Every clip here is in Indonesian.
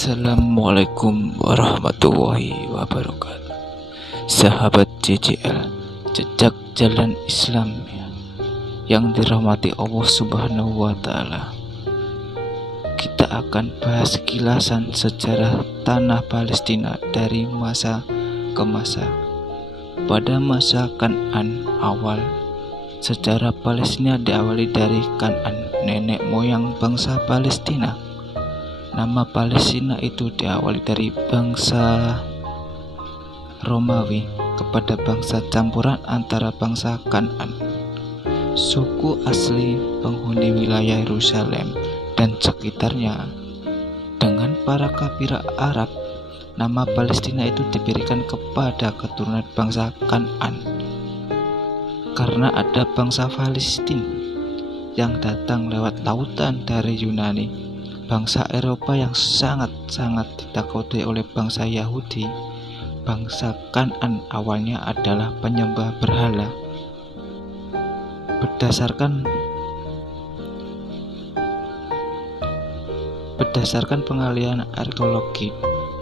Assalamualaikum warahmatullahi wabarakatuh. Sahabat JJL, jejak jalan Islam yang dirahmati Allah Subhanahu wa Ta'ala. Kita akan bahas kilasan sejarah tanah Palestina dari masa ke masa. Pada masa Kan'an awal, sejarah Palestina diawali dari Kan'an, nenek moyang bangsa Palestina. Nama Palestina itu diawali dari bangsa Romawi kepada bangsa campuran antara bangsa Kan'an, suku asli penghuni wilayah Yerusalem dan sekitarnya. Dengan para kabilah Arab, nama Palestina itu diberikan kepada keturunan bangsa Kan'an karena ada bangsa Palestina yang datang lewat lautan dari Yunani. Bangsa Eropa yang sangat ditakuti oleh bangsa Yahudi. Bangsa Kan'an awalnya adalah penyembah berhala. Berdasarkan pengalihan arkeologi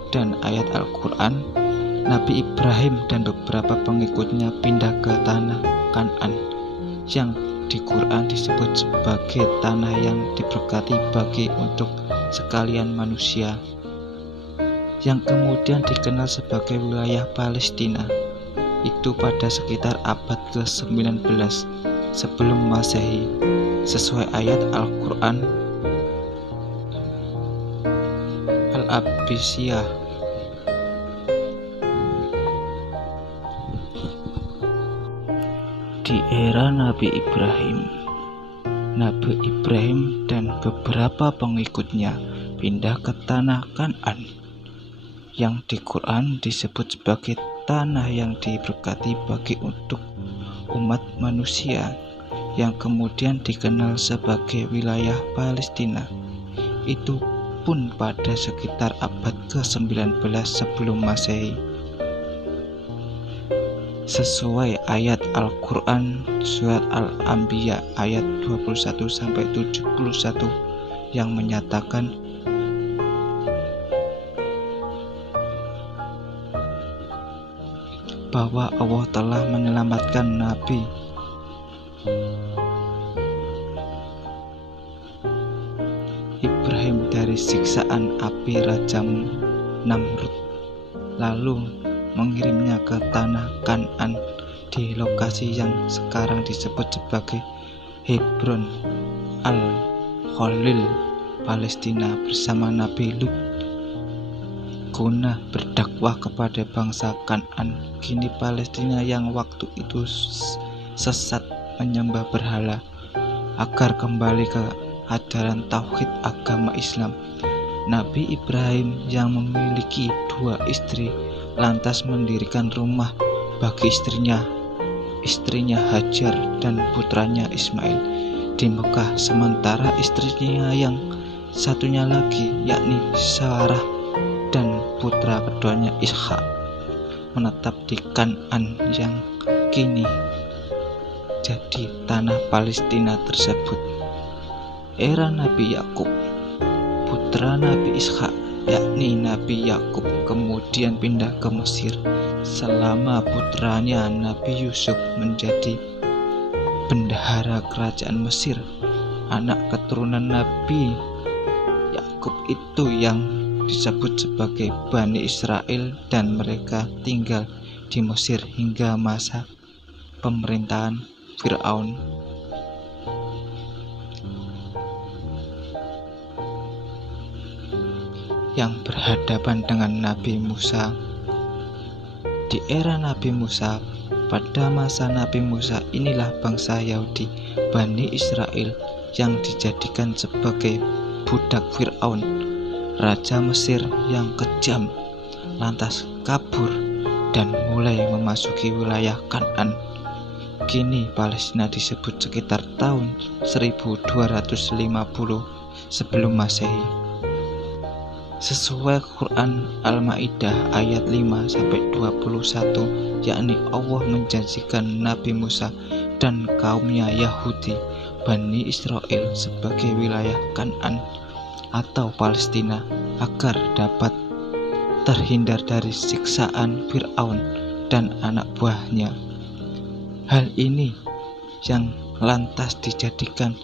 dan ayat Al-Quran, Nabi Ibrahim dan beberapa pengikutnya pindah ke tanah Kan'an yang di Quran disebut sebagai tanah yang diberkati bagi untuk sekalian manusia, yang kemudian dikenal sebagai wilayah Palestina. Itu pada sekitar abad ke-19 sebelum Masehi, sesuai ayat Al-Quran Al-Abyasiyah. Di era Nabi Ibrahim dan beberapa pengikutnya pindah ke tanah Kan'an yang di Quran disebut sebagai tanah yang diberkati bagi untuk umat manusia, yang kemudian dikenal sebagai wilayah Palestina. Itu pun pada sekitar abad ke-19 sebelum Masehi, sesuai ayat Al-Quran surat Al-Anbiya ayat 21-71 yang menyatakan bahwa Allah telah menyelamatkan Nabi Ibrahim dari siksaan api Raja Namrud, lalu mengirimnya ke tanah Kan'an di lokasi yang sekarang disebut sebagai Hebron Al-Khalil, Palestina, bersama Nabi Lut guna berdakwah kepada bangsa Kan'an. Kini Palestina yang waktu itu sesat menyembah berhala agar kembali ke ajaran tauhid agama Islam. Nabi Ibrahim yang memiliki 2 istri lantas mendirikan rumah bagi istrinya Hajar dan putranya Ismail di Mekah, sementara istrinya yang satunya lagi yakni Sarah dan putra keduanya Ishak menetap di Kan'an yang kini jadi tanah Palestina tersebut. Era Nabi Yakub, putra Nabi Ishak yakni Nabi Yakub kemudian pindah ke Mesir selama putranya Nabi Yusuf menjadi bendahara kerajaan Mesir. Anak keturunan Nabi Yakub itu yang disebut sebagai Bani Israel, dan mereka tinggal di Mesir hingga masa pemerintahan Fir'aun. Yang berhadapan dengan Nabi Musa. Di era Nabi Musa, pada masa Nabi Musa inilah bangsa Yahudi Bani Israel yang dijadikan sebagai budak Fir'aun, raja Mesir yang kejam, lantas kabur dan mulai memasuki wilayah Kan'an. Kini Palestina disebut sekitar tahun 1250 sebelum Masehi. Sesuai Quran Al-Maidah ayat 5-21, yakni Allah menjanjikan Nabi Musa dan kaumnya Yahudi Bani Israel sebagai wilayah Kan'an atau Palestina agar dapat terhindar dari siksaan Fir'aun dan anak buahnya. Hal ini yang lantas dijadikan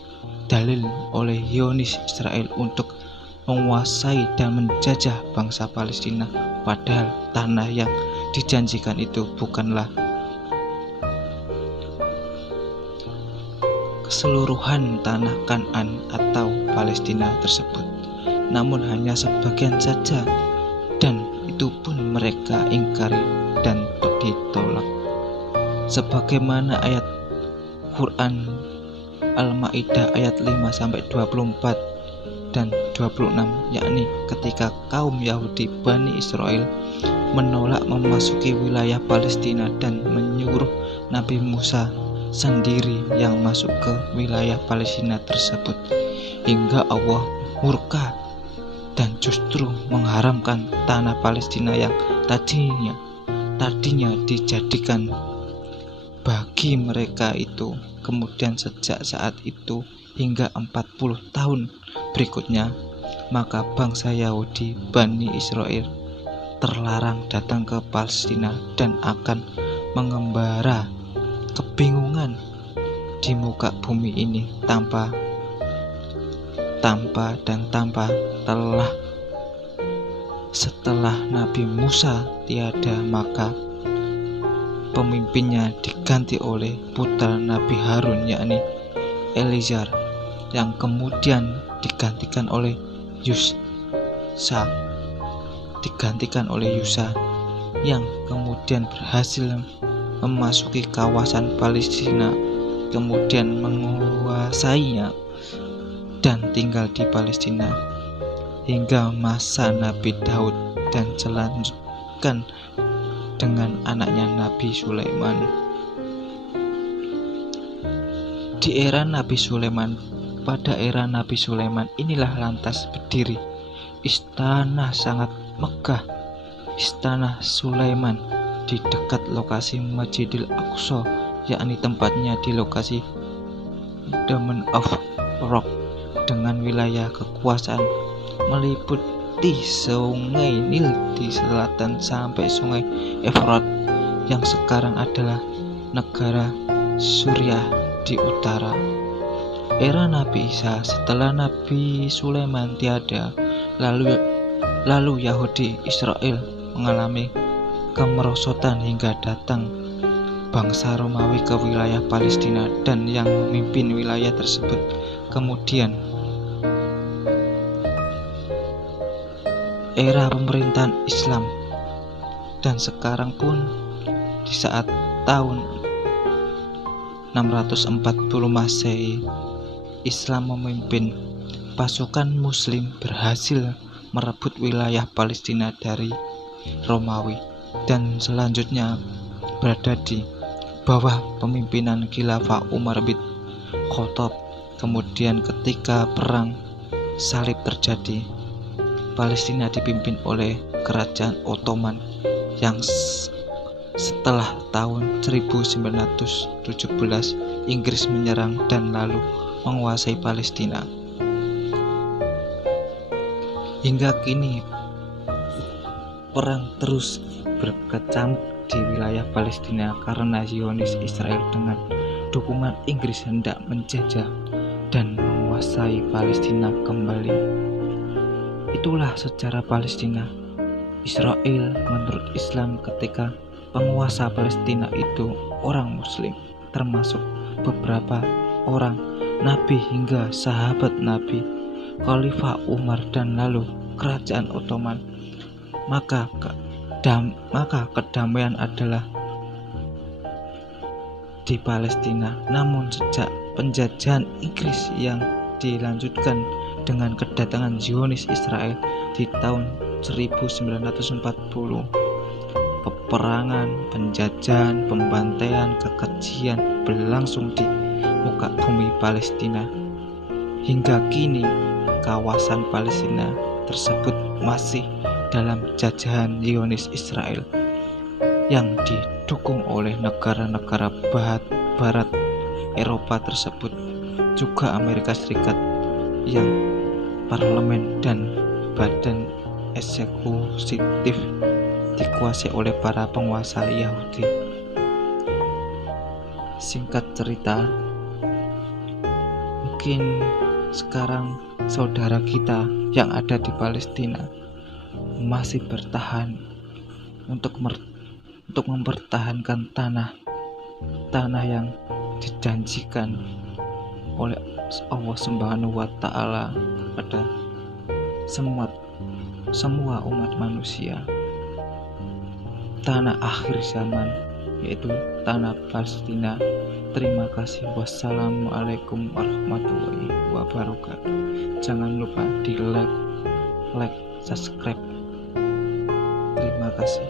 dalil oleh Zionis Israel untuk menguasai dan menjajah bangsa Palestina, padahal tanah yang dijanjikan itu bukanlah keseluruhan tanah Kan'an atau Palestina tersebut, namun hanya sebagian saja, dan itu pun mereka ingkari dan ditolak. Sebagaimana ayat Quran Al-Maidah ayat 5-24 dan 26, yakni ketika kaum Yahudi Bani Israel menolak memasuki wilayah Palestina dan menyuruh Nabi Musa sendiri yang masuk ke wilayah Palestina tersebut, hingga Allah murka dan justru mengharamkan tanah Palestina yang tadinya dijadikan bagi mereka itu. Kemudian sejak saat itu hingga 40 tahun berikutnya, maka bangsa Yahudi Bani Israel terlarang datang ke Palestina dan akan mengembara kebingungan di muka bumi ini tanpa telah. Setelah Nabi Musa tiada, maka pemimpinnya diganti oleh putra Nabi Harun, yakni Eliezer, yang kemudian digantikan oleh Yusa, yang kemudian berhasil memasuki kawasan Palestina, kemudian menguasainya dan tinggal di Palestina hingga masa Nabi Daud dan selanjutkan dengan anaknya Nabi Sulaiman. Pada era Nabi Sulaiman inilah lantas berdiri istana sangat megah, Istana Sulaiman, di dekat lokasi Masjidil Aqsa, yakni tempatnya di lokasi Dome of Rock, dengan wilayah kekuasaan meliputi Sungai Nil di selatan sampai Sungai Efrat yang sekarang adalah negara Suriah di utara. Era Nabi Isa, setelah Nabi Sulaiman tiada, lalu Yahudi Israel mengalami kemerosotan hingga datang bangsa Romawi ke wilayah Palestina dan yang memimpin wilayah tersebut kemudian era pemerintahan Islam. Dan sekarang pun di saat tahun 640 Masehi, Islam memimpin, pasukan Muslim berhasil merebut wilayah Palestina dari Romawi dan selanjutnya berada di bawah pemimpinan Khilafah Umar bin Khattab. Kemudian ketika perang salib terjadi, Palestina dipimpin oleh kerajaan Ottoman yang setelah tahun 1917 Inggris menyerang dan lalu menguasai Palestina. Hingga kini perang terus berkecamuk di wilayah Palestina karena Zionis Israel dengan dukungan Inggris hendak menjajah dan menguasai Palestina kembali. Itulah sejarah Palestina. Israel menurut Islam ketika penguasa Palestina itu orang Muslim, termasuk beberapa orang Nabi hingga sahabat Nabi, Khalifah Umar dan lalu kerajaan Ottoman. Maka kedamaian adalah di Palestina. Namun sejak penjajahan Inggris yang dilanjutkan dengan kedatangan Zionis Israel di tahun 1940, peperangan, penjajahan, pembantaian, kekejian berlangsung di muka bumi Palestina. Hingga kini kawasan Palestina tersebut masih dalam jajahan Zionis Israel yang didukung oleh negara-negara Barat Eropa tersebut, juga Amerika Serikat yang parlemen dan badan eksekutif dikuasai oleh para penguasa Yahudi. Singkat cerita, mungkin sekarang saudara kita yang ada di Palestina masih bertahan untuk mempertahankan tanah yang dijanjikan oleh Allah Subhanahu wa Ta'ala kepada semua umat manusia, tanah akhir zaman, yaitu tanah Palestina. Terima kasih. Wassalamualaikum warahmatullahi wabarakatuh. Jangan lupa di like, subscribe. Terima kasih.